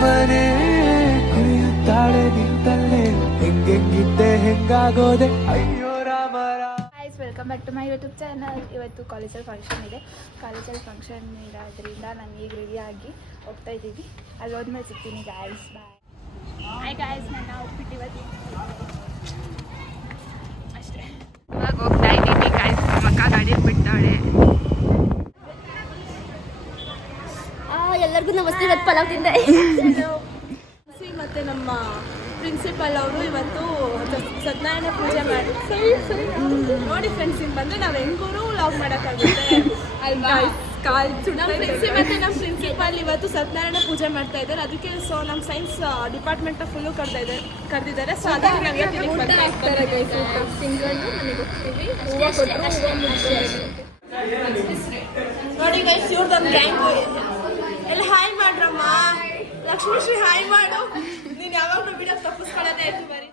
ಸುಮ್ಮನೆ ಕುಣಿಯುತ್ತಾಳೆ ನಿಂತಲ್ಲೇ ಹೆಂಗೆಂಗಿದ್ದೆ ಹೆಂಗಾಗೋದೆ ಅಯ್ಯೋ Rama. Guys, welcome back to my YouTube channel. ಇವತ್ತು ಕಾಲೇಜಲ್ಲಿ ಫಂಕ್ಷನ್ ಇದೆ. ಕಾಲೇಜಲ್ಲಿ ಫಂಕ್ಷನ್ ಇರೋದ್ರಿಂದ ನಾನು ಈಗ ರೆಡಿಯಾಗಿ ಹೋಗ್ತಾ ಇದ್ದೀವಿ. ಅಲ್ಲಿ ಹೋದ್ಮೇಲೆ ಸಿಗ್ತೀನಿ ಗಾಯ್ಸ್. ಬಾಯ್. ಹಾಯ್ ಗಾಯ್ಸ್, ನಾನು ಹೋಗ್ಬಿಟ್ಟು ಇವತ್ತು ಅಷ್ಟೇ. ಇವಾಗ ಹೋಗ್ತಾ ಇದ್ದೀನಿ ಗಾಯ್ಸ್. ಮಕ್ಕ ಗಾಡಿಯಲ್ಲಿ ಬಿಡ್ತಾಳೆ. ಎಲ್ಲರಿಗೂ ನಮಸ್ತೆ. ಇವತ್ತು ಪಲಾವ್ ತಿಂದೆ. ಮತ್ತೆ ನಮ್ಮ ಪ್ರಿನ್ಸಿಪಲ್ ಅವರು ಇವತ್ತು ಸತ್ಯನಾರಾಯಣ ಪೂಜೆ ಮಾಡಿ ನೋಡಿ ಫ್ರೆಂಡ್ಸ್, ಹಿಂಗೆ ಬಂದರೆ ನಾವು ಹೆಂಗೂ ಲಾಗ್ ಮಾಡೋಕ್ಕಾಗುತ್ತೆ ಅಲ್ವಾ? ಮತ್ತೆ ನಮ್ಮ ಪ್ರಿನ್ಸಿಪಲ್ ಇವತ್ತು ಸತ್ಯನಾರಾಯಣ ಪೂಜೆ ಮಾಡ್ತಾ ಇದ್ದಾರೆ. ಅದಕ್ಕೆ ಸೊ ನಮ್ಮ ಸೈನ್ಸ್ ಡಿಪಾರ್ಟ್ಮೆಂಟ್ ಫುಲ್ಲು ಕರೆದಿದ್ದಾರೆ. ಸೊ ಅದಕ್ಕೆ ನಮಗೆ ನೋಡಿ ಗೈಸ್, ಇವ್ರದೊಂದು ಗ್ಯಾಂಗ್. ಎಲ್ಲ ಹಾಯ್ ಮಾಡ್ರಮ್ಮ. ಲಕ್ಷ್ಮೀಶ್ರೀ ಹಾಯ್ ಮಾಡು. ನೀನು ಯಾವಾಗಲೂ ವಿಡಿಯೋ ತಪ್ಪಿಸ್ಕೊಳ್ಳೋದೇ ಆಯ್ತು ಬರೀ.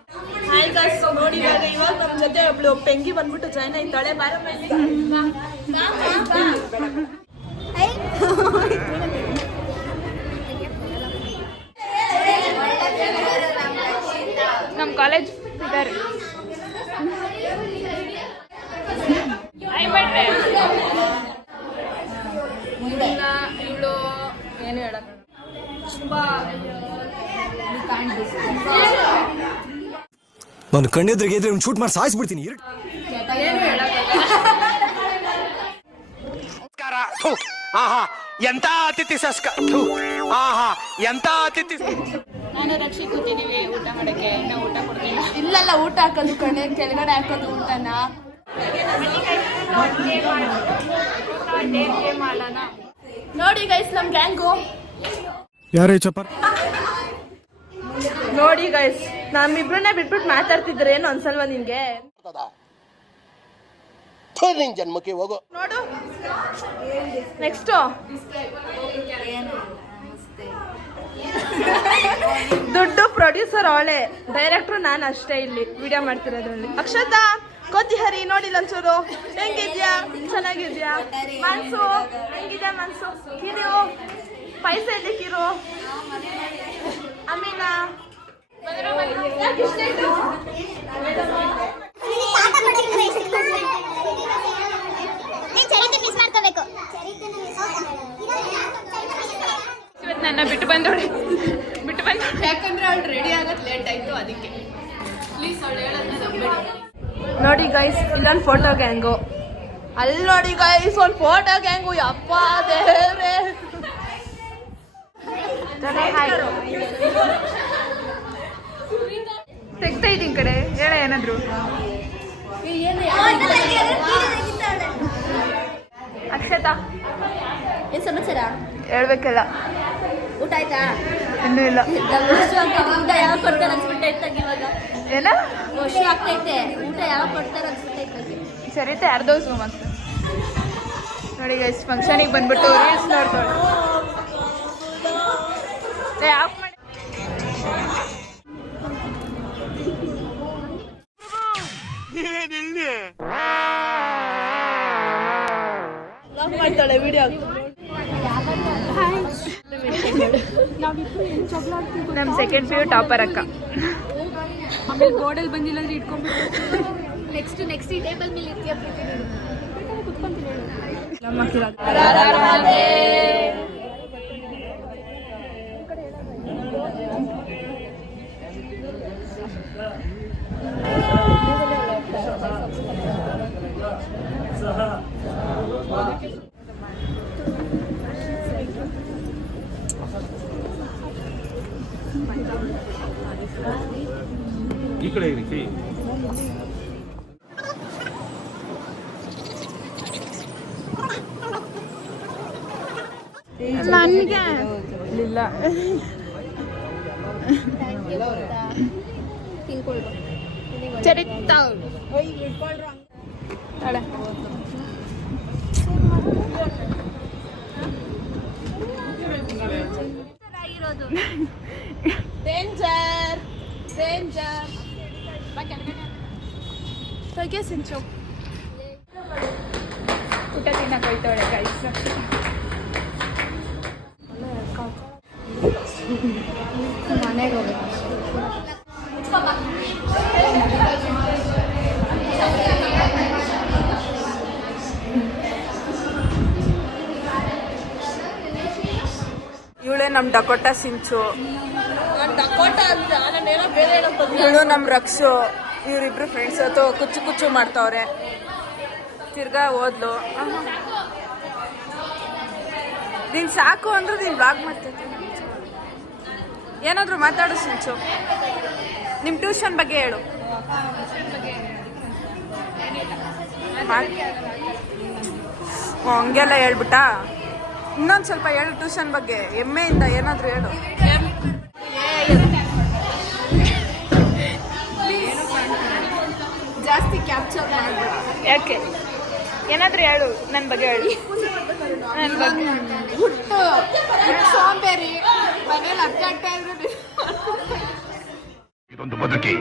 ಹಾಯ್ ಗೈಸ್, ನೋಡಿ ಇವಾಗ ನಮ್ಮ ಜೊತೆ ಒಬ್ಳು ಪೆಂಗಿ ಬಂದ್ಬಿಟ್ಟು ಜಾಯ್ನ್ ಆಯ್ತಾಳೆ. ಬಾರ ಮೇಲೆ ನಮ್ಮ ಕಾಲೇಜ್ ಇದ್ದಾರೆ. ಇವಳು ಏನು ಹೇಳಕ್ಕ ತುಂಬಾ ನಾನು ಕಣ್ಣೆದ್ರಿಗೆ ಇದ್ರೆ ಒಂದು ಶೂಟ್ ಮಾಡಿ ಸಾಯಿಸ್ಬಿಡ್ತೀನಿ. ಎಂತ ಅತಿಥಿ ಸಂಸ್ಕಾರ, ಎಂತ ಅತಿಥಿ. ನಾನು ರಕ್ಷಿ ಕೂತಿದ್ದೀವಿ ಊಟ ಮಾಡಕ್ಕೆ. ನಾವು ಊಟ ಕೊಡ್ತೀನಿ. ಇಲ್ಲಲ್ಲ, ಊಟ ಹಾಕೋದು ಕಣೆ, ಕೆಳಗಡೆ ಹಾಕೋದು ಊಟನ. ನೋಡಿ ಗೈಸ್, ನಮ್ ಗ್ಯಾಂಗು. ಯಾರೇ ಚಪ್ಪ ನೋಡಿ ಗೈಸ್, ನಮ್ಮಿಬ್ರನ್ನೇ ಬಿಟ್ಬಿಟ್ಟು ಮಾತಾಡ್ತಿದ್ರೆ ಏನು ಅನ್ಸಲ್ವಾ ನಿನ್ಗೆ? ಜನ್ಮಕ್ಕೆ ಹೋಗೋ. ನೋಡು ನೆಕ್ಸ್ಟ್ ದುಡ್ಡು ಪ್ರೊಡ್ಯೂಸರ್ ಅವಳೆ, ಡೈರೆಕ್ಟ್ರು ನಾನು ಅಷ್ಟೇ ಇಲ್ಲಿ ವಿಡಿಯೋ ಮಾಡ್ತಿರೋದ್ರಲ್ಲಿ. ಅಕ್ಷತಾ ಕೋತಿಹರಿ, ನೋಡಿಲ್ಲ ಒಂಚೂರು. ಹೆಂಗಿದ್ಯಾ? ಚೆನ್ನಾಗಿದ್ಯಾ? ಮನ್ಸು ಹೆಂಗಿದ್ಯಾ? ಮನ್ಸು ಕಿರು ಪೈಸೆ ಎಲ್ಲಿ ಕಿರು? ಅಮೀನಾ ಇವತ್ತು ನನ್ನ ಬಿಟ್ಟು ಬಂದೋಳೆ. ಯಾಕಂದ್ರೆ ಅವಳು ರೆಡಿ ಆಗೋದು ಲೇಟ್ ಆಯ್ತು, ಅದಕ್ಕೆ ಪ್ಲೀಸ್ ಅವಳು ಹೇಳೋದನ್ನ ನಂಬೇಡಿ. ನೋಡಿ ಗೈಸ್, ಇಲ್ಲೊಂದು ಫೋಟೋ ಗ್ಯಾಂಗು. ಅಲ್ಲಿ ನೋಡಿ ಗೈಸ್, ಒಂದು ಫೋಟೋ ಗ್ಯಾಂಗು. ಯಪ್ಪ ದೇವ್ರೆ. ತೆಗ್ತಾ ಇದ್ದೀನಿ ಕಡೆ ಹೇಳ ಏನಾದ್ರು. ಅಕ್ಷತಾ, ಏನ್ ಸಮಾಚಾರ? ಹೇಳ್ಬೇಕಲ್ಲ. ಊಟ ಆಯ್ತಾ? ಇನ್ನೂ ಇಲ್ಲ. ಊಟ ಯಾವಾಗ ಕೊಡ್ತಾರೆ ಅನ್ಸ್ಬಿಟ್ಟೈತೆ ಇವಾಗ. ಏನ ವರ್ಷ ಆಗ್ತೈತೆ. ಊಟ ಯಾವಾಗ ಕೊಡ್ತಾರೆ ಅನ್ಸ್ಬಿಟ್ಟೈತೆ. ಸರಿತೆ ಯಾರ್ದೋ ಮತ್ತೆ. ನೋಡಿ ಗೈಸ್, ಫಂಕ್ಷನಿಗೆ ಬಂದ್ಬಿಟ್ಟು ರೀಲ್ಸ್ ನೋಡ್ತಾಳೆ. ಆಫ್ ಮಾಡಿ. ಮಾಡ್ತಾಳೆ ವಿಡಿಯೋ. ನಮ್ಮ ಸೆಕೆಂಡ್ PU ಟಾಪರ್ ಅಕ್ಕ. ಆಮೇಲೆ ಬೋರ್ಡಲ್ಲಿ ಬಂದಿಲ್ಲ ಅಂದ್ರೆ ಇಟ್ಕೊಂಡ್ಬಿಟ್ಟು ನೆಕ್ಸ್ಟ್ ಈ ಟೇಬಲ್ ಮೇಲೆ ಇರ್ತೀಯ. ಈ ಕಡೆ ಇರಿ. ನನಗೆ ಇಲ್ಲ. ಚರಿತ ಡೇಂಜರ್ ಡೇಂಜರ್. ಊಟ ತಿನ್ನಕ್ಕೆ ಹೋಯ್ತಾಳೆ ಗೈಸ್. ಮನೆಗೆ ಹೋಗ್ಬೇಕು ಇವಳೇ ನಮ್ಮ ಡಕೋಟಾ ಸಿಂಚು, ಇವಳು ನಮ್ಮ ರಕ್ಷು. ಇವರಿಬ್ರು ಫ್ರೆಂಡ್ಸ್ ಅಥವಾ ಕುಚ್ಚು ಕುಚ್ಚು ಮಾಡ್ತಾವ್ರೆ. ತಿರ್ಗಾ ಓದ್ಲು. ನೀನು ಸಾಕು ಅಂದ್ರೆ ನೀನು ಬ್ಲಾಗ್ ಮಾಡ್ತೈತಿ. ಏನಾದರೂ ಮಾತಾಡು ಸಿಂಚು. ನಿಮ್ಮ ಟ್ಯೂಷನ್ ಬಗ್ಗೆ ಹೇಳು. ಹಂಗೆಲ್ಲ ಹೇಳ್ಬಿಟ್ಟಾ? ಇನ್ನೊಂದು ಸ್ವಲ್ಪ ಹೇಳು ಟ್ಯೂಷನ್ ಬಗ್ಗೆ, ಹೆಮ್ಮೆಯಿಂದ ಏನಾದರೂ ಹೇಳು. ಜಾಸ್ತಿ ಕ್ಯಾಪ್ಚರ್ ಮಾಡಬೇಡ. ಯಾಕೆ? ಏನಾದರೂ ಹೇಳು, ನನ್ನ ಬಗ್ಗೆ ಹೇಳು. ನನ್ನ ಬಗ್ಗೆ ಹುಟ್ಟು ಸೋಂಬೇರಿ, ಮನೇಲಿ ಅರ್ಜೆಂಟ್ ಇದ್ರು. ಇದೊಂದು ಬದುಕಿ,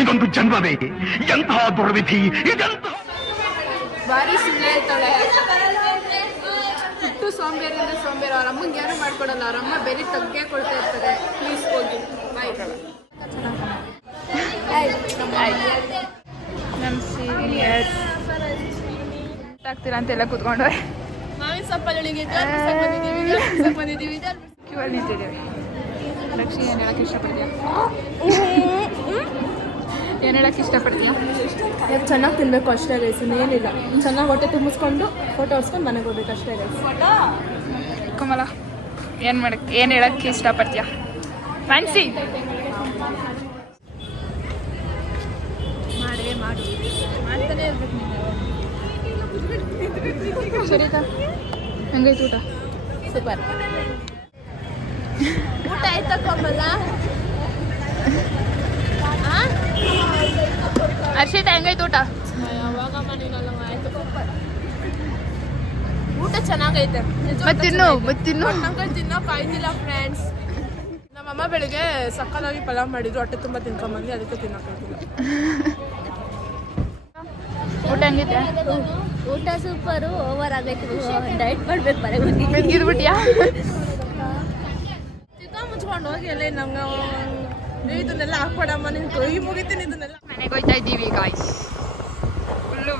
ಇದೊಂದು ಜನ್ಮವೇ, ಎಂತಹ ದುರ್ವಿಧಿ ಇದೆಂತ. ಭಾರಿ ಸುಳ್ಳು ಹೇಳ್ತಾಳೆ. ಹುಟ್ಟು ಸೋಂಬೇರಿ ಅಂದ್ರೆ ಸೋಂಬೇರಿ. ಅವ್ರ ಅಮ್ಮಂಗೆ ಯಾರು ಮಾಡ್ಕೊಡಲ್ಲ. ಅವ್ರ ಅಮ್ಮ ಬೇರೆ ತಗ್ಗೆ ಕೊಡ್ತಾ ಇರ್ತಾರೆ. ಪ್ಲೀಸ್ ಹೋಗಿ ಬಾಯ್. ನಮ್ಮ ಸೀನಿಯರ್ ಆಗ್ತೀರಾ ಅಂತೆಲ್ಲ ಕೂತ್ಕೊಂಡವ್ರೆ. ಮಾವಿನ ಸೊಪ್ಪಲ್ಲಿ ಬಂದಿದ್ದೀವಿ. ಕ್ಯೂವಲ್ಲಿ ನಿಂತಿದ್ದೀವಿ. ಲಕ್ಷ್ಮಿ ಏನು ಹೇಳಕ್ಕೆ ಇಷ್ಟಪಡ್ತೀಯ? ಏನು ಹೇಳಕ್ಕೆ ಇಷ್ಟಪಡ್ತೀಯ? ಚೆನ್ನಾಗಿ ತಿನ್ಬೇಕು ಅಷ್ಟೇ ಗೈಸ್, ಏನಿಲ್ಲ. ಚೆನ್ನಾಗಿ ಹೊಟ್ಟೆ ತುಂಬಿಸ್ಕೊಂಡು ಫೋಟೋ ಹೊಡ್ಸ್ಕೊಂಡು ಮನೆಗೆ ಹೋಗ್ಬೇಕು ಅಷ್ಟೇ ಗೈಸ್. ಕಮಲ ಏನು ಹೇಳಕ್ಕೆ ಇಷ್ಟಪಡ್ತೀಯ? ಫ್ಯಾನ್ಸಿ ಮಾಡ್ತಾನೆ ಇರ್ಬೇಕು ನೀನು. ಸರಿತಾ? ಹೆಂಗೈತೆ ಊಟ? ಸೂಪರ್. ಊಟ ಆಯ್ತಾ ಕಮಲ? ಹರ್ಷಿತಾ ಹೆಂಗೈತೆ ಊಟ? ಯಾವಾಗ ಮನೆಗೆಲ್ಲ ಆಯ್ತು. ಊಟ ಚೆನ್ನಾಗೈತೆ. ಮತ್ತಿನ್ನು ನಂಗೆ ತಿನ್ನೋಕೆ ಆಯ್ತಿಲ್ಲ ಫ್ರೆಂಡ್ಸ್. ನಮ್ಮಮ್ಮ ಬೆಳಿಗ್ಗೆ ಸಕ್ಕತ್ತಾಗಿ ಪಲಾವ್ ಮಾಡಿದ್ರು, ಹೊಟ್ಟೆ ತುಂಬ ತಿನ್ಕೊಂಬಂದು, ಅದಕ್ಕೆ ತಿನ್ನೋಕಾಯ್ತಿಲ್ಲ. ಊಟ ಹೆಂಗಿದೆ? ಊಟ ಸೂಪರು. ಓವರ್ ಆಗಬೇಕು, ಡೈಟ್ ಮಾಡ್ಬೇಕು. ಮೆಂಗಿದ್ಬಿಟ್ಯಾ? ಚಿಕ್ಕ ಮುಚ್ಕೊಂಡು ಹೋಗಿ ಎಲ್ಲ ನಂಗೆ ಇದನ್ನೆಲ್ಲ ಹಾಕ್ಕೊಡಮ್ಮ, ನಿನ್ ಕೈ ಮುಗಿತೀನಿ ಇದನ್ನೆಲ್ಲ. ಮನೆಗೆ ಹೋಗ್ತಾ ಇದ್ದೀವಿ ಗಾಯ್ಸ್. ಫುಲ್ಲು